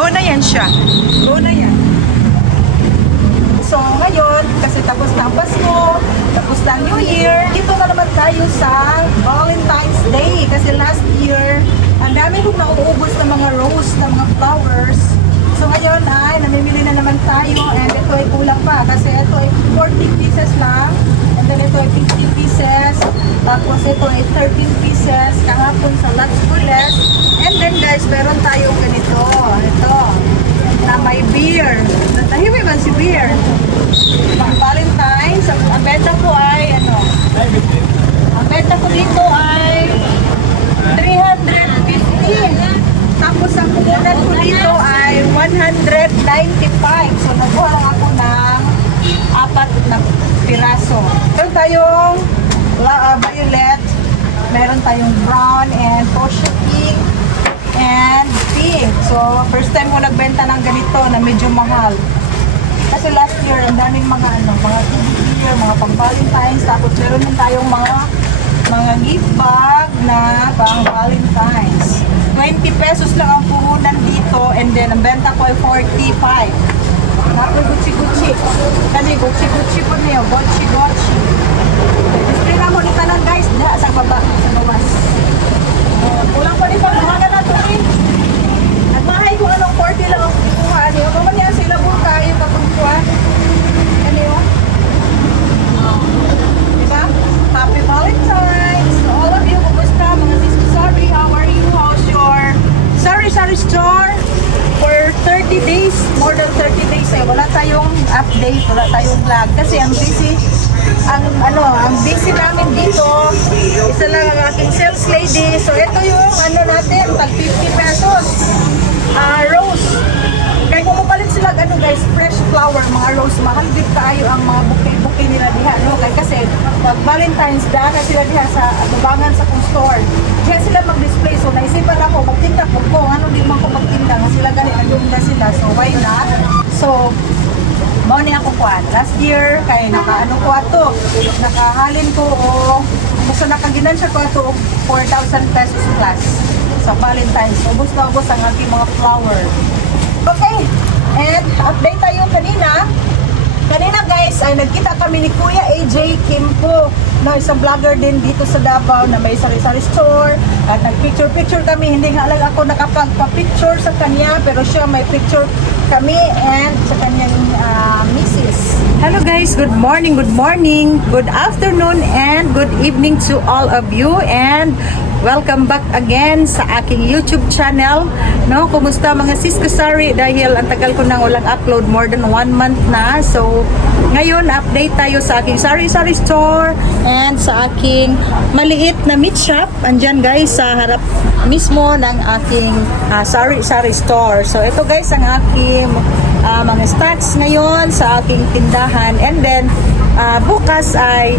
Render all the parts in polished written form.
Go na yan siya. Go na yan. So ngayon, kasi tapos na ang Pasko, tapos na ang New Year, dito na naman tayo sa Valentine's Day. Kasi last year, ang dami kong nauubos ng mga rose, ng mga flowers. So ngayon ay namimili na naman tayo, and ito ay kulang pa kasi ito ay 40 pieces lang, and then ito ay 50 pieces, tapos ito ay 13 pieces kahapon sa Lots for Less. And then guys, meron tayong ganito, ito na may beer. Natahimik man si beer. Pang Valentine's, ang benta ko ay ang benta ko dito ay 350. Tapos ang puhunan ko dito ay 195. So nakuha lang ako ng 4 na piraso. Meron tayong violet, meron tayong brown and fuchsia pink and pink. So first time ko nagbenta ng ganito na medyo mahal. Kasi last year ang daming mga mga year, mga pang Valentine's, tapos meron din tayong mga gift bag na pang Valentine's. 20 pesos lang ang puhunan dito, and then ang benta ko ay 45. Naku, Gucci. Kani, Gucci po niyo. Gucci. Display na mo ni tanan guys, diha sa baba, sa bawas. Kulang pa rin pagkuhanan nato eh. Nagmahay ko anong 40 lang ang kukuha. Ano naman yan sila buka, yung katungkuha. Ano yun? Diba? Happy Valentine's! So all of you, kumusta? Mga sis, sorry, how are you? How's your sari store? For 30 days, more than 30 days eh, wala tayong update, wala tayong vlog. Kasi ang busy, ang busy namin dito, isa lang ang aking sales lady. So ito yung natin, tag 50 pesos. Rose. Kaya kung mapalit sila guys, fresh flower, mga rose, mahal din kaayo ang mga bouquet nila diha, no? Kasi pag Valentine's da na sila diha sa tubangan sa kong store. Diha sila mag-display. So naisipan ako, magtinda ko kung ano din man ko magtinda, nga sila ganit nagtinda sila. So why not? So mao ni ako kuan. Last year kay ko ato, nakahalin ko basta nakaginan siya ko ato 4,000 pesos plus sa Valentine's. Ubos na ubos ang aking mga flower. Okay, and update tayo kanina. Kanina guys, ay nagkita kami ni Kuya AJ Kimpo, na isang vlogger din dito sa Davao na may sari-sari store. At nag-picture kami, hindi nga lang ako nakapagpa-picture sa kanya, pero siya may picture kami and sa kanyang misis. Hello guys, good morning, good afternoon, and good evening to all of you, and welcome back again sa aking YouTube channel. No, kumusta mga sis kasari? Dahil ang tagal ko nang walang upload, more than 1 month na. So, ngayon update tayo sa aking sari-sari store and sa aking maliit na meat shop. Andyan guys sa harap mismo ng aking sari-sari store. So, ito guys ang aking mga stocks ngayon sa aking tindahan, and then bukas ay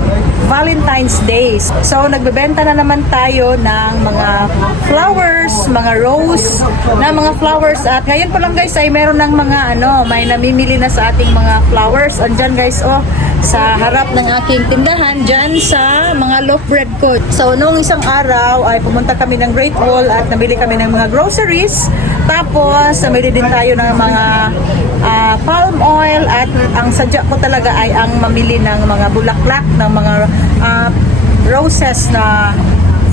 Valentine's Day. So nagbebenta na naman tayo ng mga flowers, mga rose na mga flowers, at ngayon pa lang guys ay meron ng mga may namimili na sa ating mga flowers. Andyan guys sa harap ng aking tindahan, dyan sa mga loaf bread ko. So noong isang araw ay pumunta kami ng Great Wall at nabili kami ng mga groceries. Tapos namili din tayo ng mga palm oil, at ang sadya ko talaga ay ang mamili ng mga bulaklak, ng mga roses na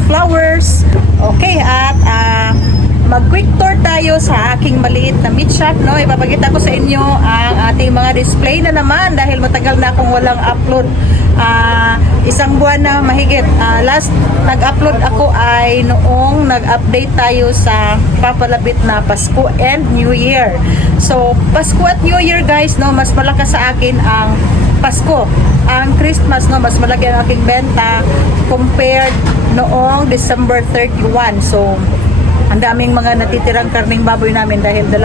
flowers. Okay, at mag-quick tour tayo sa aking maliit na meat shop, no? Ipapakita ko sa inyo ang ating mga display na naman dahil matagal na akong walang upload. Isang buwan na mahigit. Last nag-upload ako ay noong nag-update tayo sa papalapit na Pasko and New Year. So, Pasko at New Year guys, no, mas malakas sa akin ang Pasko. Ang Christmas, no, mas malaki ang aking benta compared noong December 31. So, ang daming mga natitirang karning baboy namin dahil 2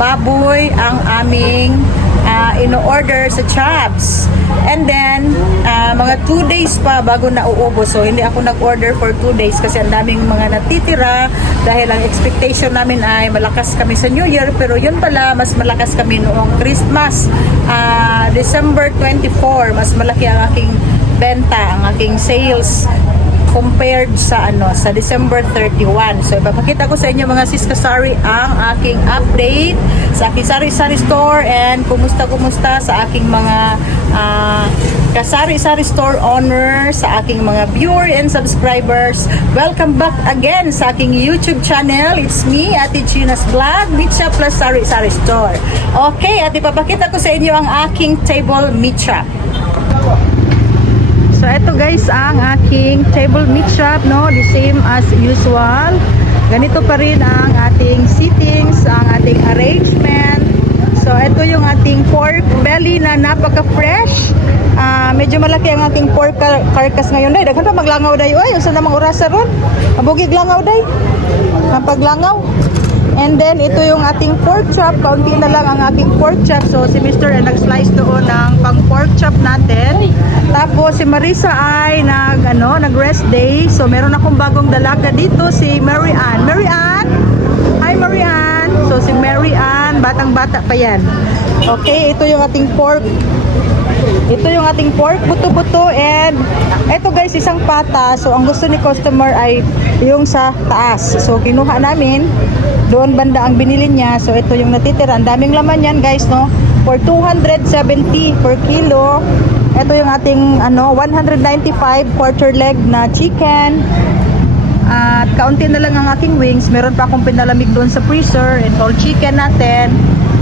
baboy ang aming ino-order sa Chops. And then, mga 2 days pa bago na uubos. So, hindi ako nag-order for 2 days kasi ang daming mga natitira dahil ang expectation namin ay malakas kami sa New Year. Pero yun pala, mas malakas kami noong Christmas. December 24, mas malaki ang aking benta, ang aking sales. compared sa sa December 31. So ipapakita ko sa inyo mga sis kasari ang aking update sa aking sari-sari store and kumusta sa aking mga kasari-sari store owner, sa aking mga viewer and subscribers. Welcome back again sa aking YouTube channel. It's me, Ate Gina's Vlog, Mitcha plus Sari-Sari Store. Okay, at ipapakita ko sa inyo ang aking table meat shop. So ito guys ang aking table meat shop, no? The same as usual. Ganito pa rin ang ating seatings, ang ating arrangement. So ito yung ating pork belly na napaka-fresh. Medyo malaki ang ating pork carcass ngayon. Day, daghan pa maglangaw day. Oy, usa namang orasa ron. Abugig langaw day. Ang paglangaw. And then, ito yung ating pork chop. Kaunti na lang ang aking pork chop. So, si Mr. ay nag-slice doon ng pang pork chop natin. Tapos, si Marisa ay nag-rest day. So, meron akong bagong dalaga dito, si Mary Ann. Mary Ann! Hi, Mary Ann! So, si Mary Ann, batang-bata pa yan. Okay, ito yung ating pork. Ito yung ating pork, buto-buto, and ito guys, isang pata. So, ang gusto ni customer ay yung sa taas. So, kinuha namin. Doon banda ang binili niya. So, ito yung natitira. Ang daming laman yan guys, no? For 270 per kilo. Ito yung ating 195 quarter leg na chicken. At kaunti na lang ang aking wings. Meron pa akong pinalamig doon sa freezer. And whole chicken natin.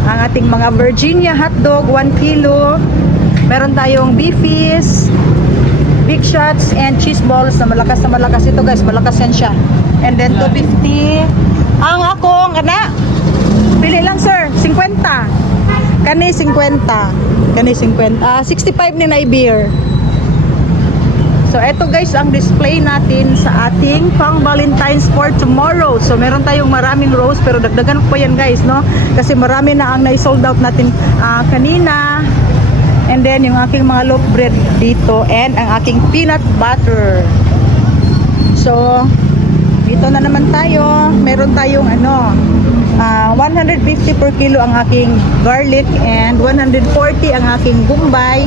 Ang ating mga Virginia hotdog, 1 kilo. Meron tayong beefies, big shots, and cheese balls na malakas ito guys. Malakas yan siya. And then 250. Ang akong, pili lang sir, 50. Kani 50. 65 ni na beer. So, eto guys, ang display natin sa ating pang Valentine's for tomorrow. So, meron tayong maraming rows, pero dagdagan ko pa yan guys, no? Kasi marami na ang na-sold out natin kanina. And then, yung aking mga loaf bread dito, and ang aking peanut butter. So, dito na naman tayo. Meron tayong 150 per kilo ang aking garlic, and 140 ang aking gumbay.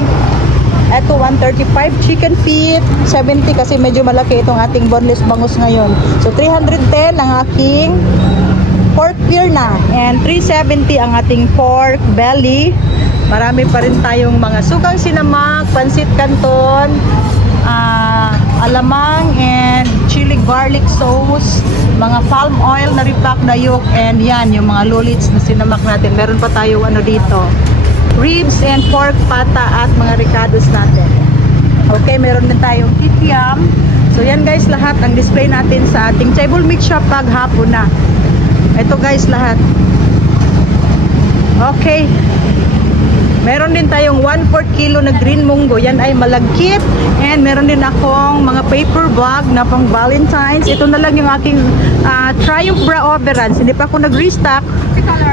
Ito 135 chicken feet, 70 kasi medyo malaki itong ating boneless bangus ngayon. So 310 ang aking pork pierna, and 370 ang ating pork belly. Marami pa rin tayong mga sukang sinamak, pansit canton, alamang, and chili garlic sauce, mga palm oil na repack na yolk, and yan yung mga lolits na sinamak natin. Meron pa tayo dito, ribs and pork pata at mga ricados natin. Okay, meron din tayong kikiam. So yan guys, lahat ang display natin sa ating table meat shop pag hapon na. Ito guys, lahat. Okay. Meron din tayong 1/4 kilo na green munggo. Yan ay malagkit. And meron din akong mga paper bag na pang Valentine's. Ito na lang yung aking Triumph Bra Overruns. Hindi pa ako nag-restock.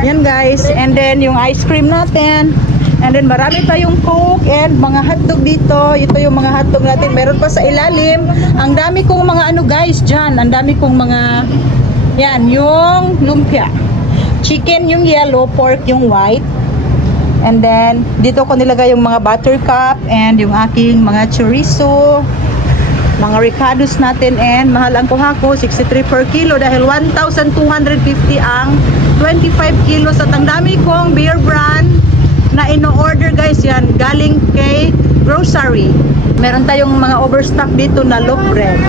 Yan guys. And then yung ice cream natin. And then marami tayong Coke and mga hotdog dito. Ito yung mga hotdog natin. Meron pa sa ilalim. Ang dami kong mga guys dyan. Ang dami kong mga yan. Yung lumpia. Chicken yung yellow. Pork yung white. And then, dito ko nilagay yung mga buttercup and yung aking mga chorizo, mga ricados natin, and mahal ang kuha ko, 63 per kilo dahil 1,250 ang 25 kilos. At ang dami kong beer brand na ino-order guys, yan galing kay grocery. Meron tayong mga overstock dito na loaf bread.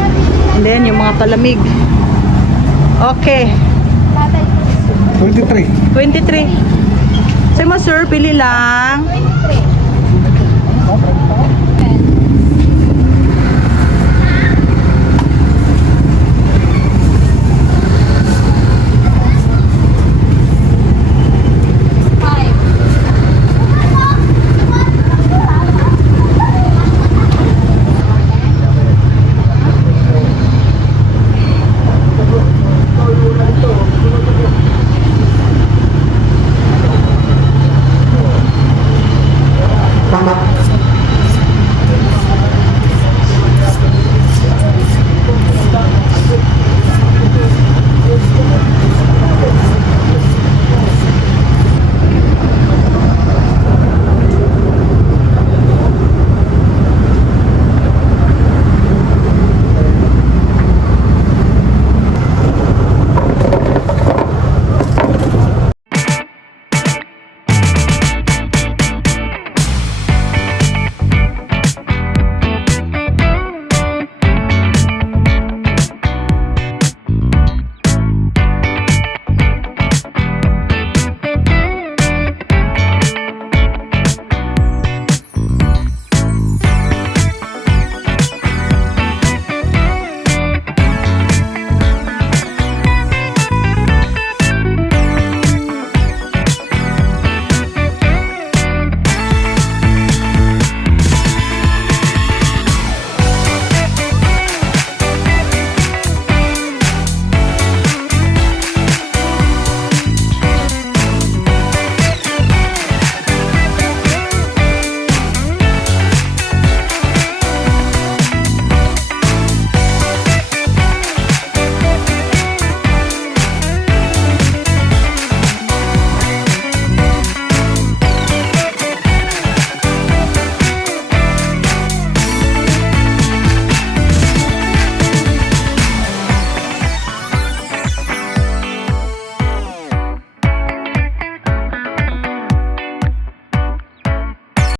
And then, yung mga palamig. Okay. 23. Say mo sir, pili lang.